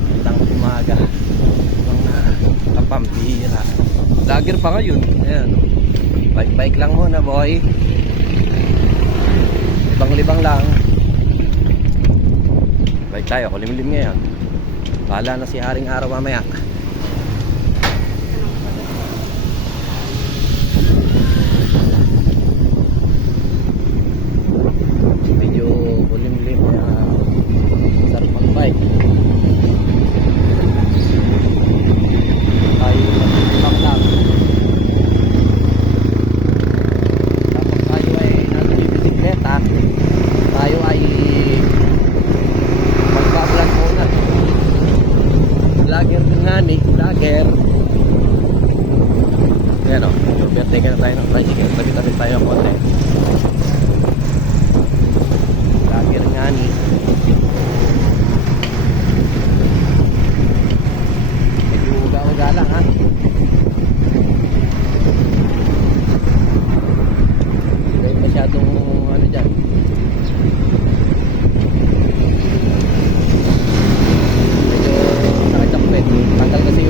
Magandang umaga mga kapampira. Vlogger pa ngayon. Ayan, bike lang muna boy. Libang lang. Bike tayo, kulimlim ngayon. Bahala na si Haring Araw mamaya. Medyo kulimlim kaya sarap mag-bike. Tayo lang lang. Tapos tayo ay nagbibisikleta. Tayo ay magbablog muna. Vlogger nga ni, vlogger. Ayan o, overtake na tayo ng tricycle. Tabi-tabi tayo ng konti. Vlogger nga ni. Medyo uga-uga lang ha. Hindi masyadong ano dyan. Tanggal kasi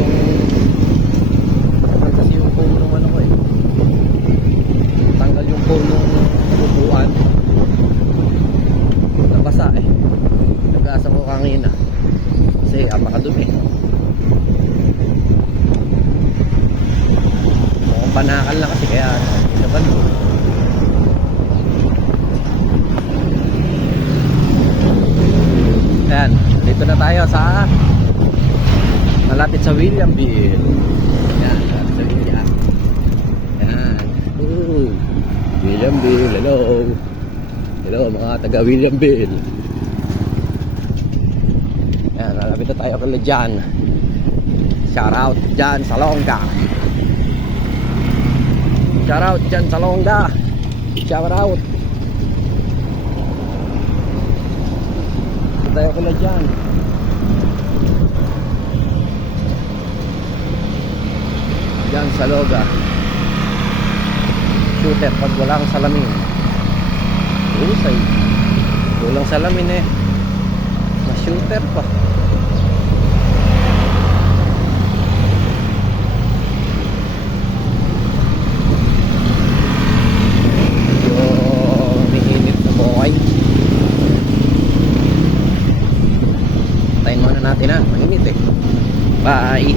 yung phone ng ano ko eh. Tanggal yung phone ng upuan. Nabasa eh. Nag-asa ko kanina. Kasi apakadumi. Mukhang panakal na kasi kaya naban. Ayan, dito na tayo sa malapit sa Williamville. Yan, malapit sa William. Yan. Williamville, hello. Hello mga taga Williamville. Yan, malapit na tayo kala dyan. Shout out dyan sa Longga. Shout out dyan sa Longga. Shout out. Malapit tayo kala dyan. Yan sa Loga. Shooter pag walang salamin. Usay. Walang salamin eh. Ma-shooter pa. Medyo mihinit na buhay. Tayin muna natin ha. Mainit eh. Bye.